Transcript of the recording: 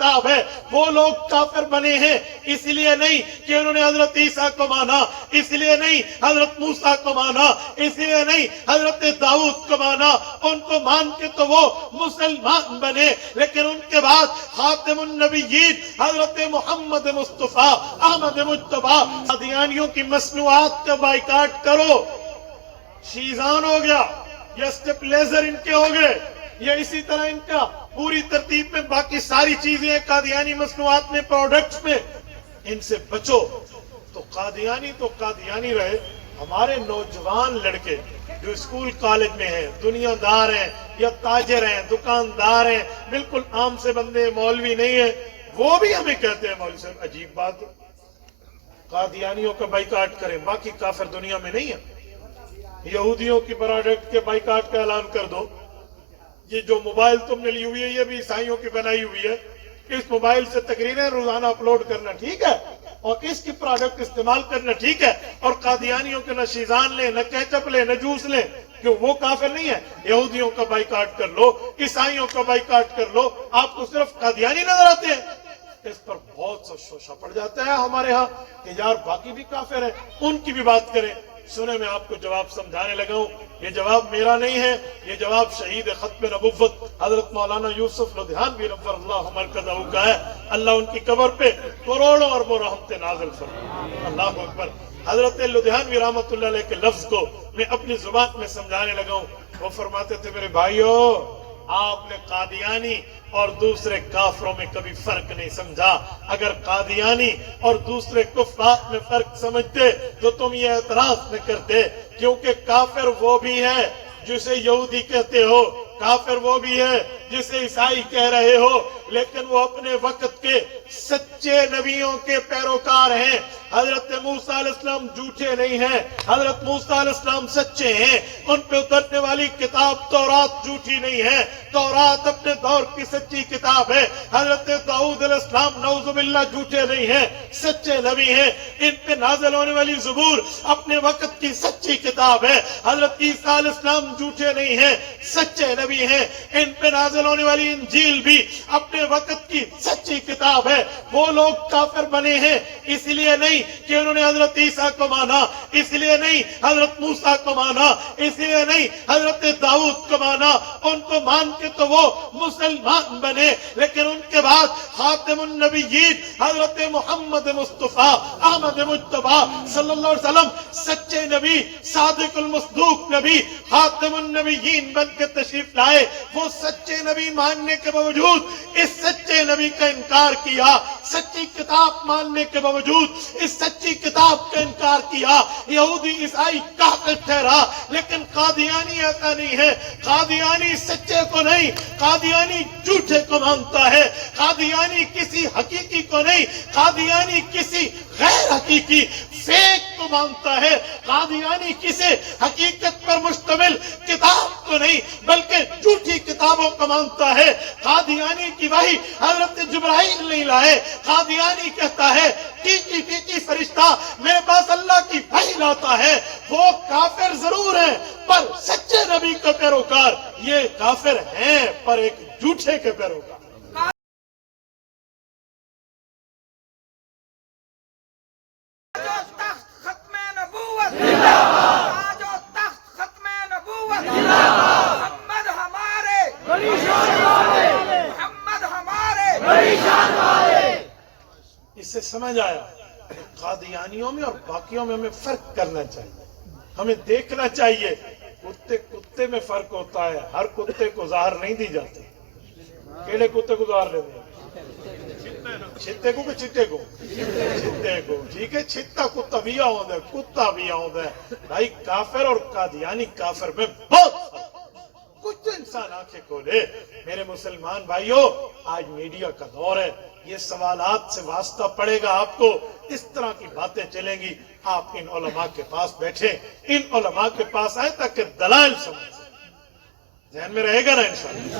किताब है। वो लोग काफिर बने हैं इसलिए नहीं कि उन्होंने हजरत ईसा को माना, इसलिए नहीं हजरत मूसा को माना, इसलिए नहीं हजरत दाऊद को माना। उनको मान के तो वो मुसलमान बने, लेकिन उनके बाद खातिमुन नबिय्यीन हजरत मोहम्मद मुस्तफा अहमद मुज्तबा कादियानियों की मसनूआत का बाइकाट करो। शीजान हो गया, ये स्टेप लेजर इनके हो गए, ये इसी तरह इनका पूरी तरतीब में बाकी सारी चीजें कादियानी मसनूआत में, प्रोडक्ट्स में, इनसे बचो। तो कादियानी रहे। हमारे नौजवान लड़के जो स्कूल कॉलेज में हैं, दुनियादार हैं या ताजिर हैं, दुकानदार हैं, बिल्कुल आम से बंदे, मौलवी नहीं है, वो भी हमें कहते हैं मौलवी साहब अजीब बात है, कादियानियों का बाइकाट करें, बाकी काफिर दुनिया में नहीं है। यहूदियों की प्रोडक्ट के बाइकाट का ऐलान कर दो। ये जो मोबाइल तुमने ली हुई है ये भी ईसाइयों की बनाई हुई है, इस मोबाइल से तकरीरें रोजाना अपलोड करना ठीक है और इसकी प्रोडक्ट इस्तेमाल करना ठीक है, और कादियानियों के न शीजान ले, न केचप ले, न जूस ले, क्यों वो काफिर नहीं है। यहूदियों का बाइकाट कर लो, ईसाइयों का बाइकाट कर लो, आपको सिर्फ कादियानी नजर आते हैं। इस पर बहुत सा शोशा पड़ जाता है हमारे यहाँ कि यार बाकी भी काफिर है, उनकी भी बात करें। सुने, मैं आपको जवाब समझाने लगा हूं। ये जवाब मेरा नहीं है, ये जवाब शहीद खत्म नबुव्वत हजरत मौलाना यूसुफ लुधियानवी रफ़्फ़रल्लाहु मरकज़हू का है। अल्लाह उनकी कब्र पे करोड़ों अरबों रहमतें नाज़िल फरमाए। अल्लाह अकबर। हजरत लुधियानवी रहमतुल्लाह अलैह के लफ्ज को मैं अपनी जुबान में समझाने लगा हूं। वो फरमाते थे, मेरे भाइयों, आपने कादियानी और दूसरे काफरों में कभी फर्क नहीं समझा। अगर कादियानी और दूसरे कुफ्फार में फर्क समझते तो तुम ये एतराज न करते, क्योंकि काफिर वो भी है जिसे यहूदी कहते हो, काफिर वो भी है जिसे ईसाई कह रहे हो, लेकिन वो अपने वक्त के सच्चे नबियों के पैरोकार हैं। हजरत मूसा अलैहिस्सलाम झूठे नहीं हैं, हजरत मूसा अलैहिस्सलाम सच्चे हैं। उन पे उतरने वाली किताब तौरात झूठी नहीं है, तौरात अपने दौर की सच्ची किताब है। हजरत दाऊद अलैहिस्सलाम नऊजुबिल्लाह झूठे नहीं हैं, सच्चे नबी हैं। इन पे नाज़िल होने वाली ज़बूर अपने वक्त की सच्ची किताब है। हजरत ईसा अलैहिस्सलाम झूठे नहीं हैं, सच्चे नबी हैं। इन पे नाज़िल होने वाली इंजील भी अपने वक्त की सच्ची किताब है। वो लोग काफिर बने हैं इसलिए नहीं कि उन्होंने हजरत ईसा को माना, इसलिए नहीं हजरत मूसा को माना, इसलिए नहीं हजरत दाऊद को माना। उनको मान के तो वो मुसलमान बने, लेकिन उनके बाद खातिमुन नबिय्यीन हजरत मोहम्मद मुस्तफा अहमद मुज्तबा सल्लल्लाहु अलैहि वसल्लम सच्चे नबी, सादिकुल मस्दूक नबी, खातिमुन नबिय्यीन बन के तशरीफ लाए। वो सच्चे नबी मानने के बावजूद इस सच्चे नबी का इनकार किया, सच्ची किताब मानने के बावजूद इस सच्ची किताब का इनकार किया। यहूदी ईसाई काफिर ठहरा, लेकिन कादियानी ऐसा नहीं है। कादियानी सच्चे को नहीं, कादियानी झूठे को मानता है। कादियानी किसी हकीकी को नहीं, कादियानी किसी गैर हकीकी फेक को मानता है। कादियानी किसी हकीकत पर मुश्तमिल किताब को नहीं, बल्कि झूठी किताबों को मानता है। कादियानी की वही हजरत जिब्राइल नहीं लाए। कादियानी कहता है टीकी टीकी फरिश्ता मेरे पास अल्लाह की वही लाता है। वो काफिर जरूर है पर सच्चे नबी के पैरोकार। ये काफिर हैं पर एक झूठे के पैरोकार। इससे समझ आया कादियानियों में और बाकियों में हमें फर्क करना चाहिए, हमें देखना चाहिए। कुत्ते में फर्क होता है, हर कुत्ते को ज़हर नहीं दी जाती। केड़े कुत्ते को ज़हर देते हैं? छित्ते को कि चिट्टे को? छित्ते को, ठीक है। छित्ता कुत्ता भी आउंदा है, कुत्ता भी आउंदा है। भाई काफिर और कादियानी काफिर में बहुत कुछ तो इंसान आंखें खोले। मेरे मुसलमान भाइयों, आज मीडिया का दौर है, ये सवालात से वास्ता पड़ेगा आपको। इस तरह की बातें चलेंगी, आप इन उलमा के पास बैठे, इन उलमा के पास आए ताकि दलाइल समझ। ध्यान में रहेगा ना इंशाअल्लाह।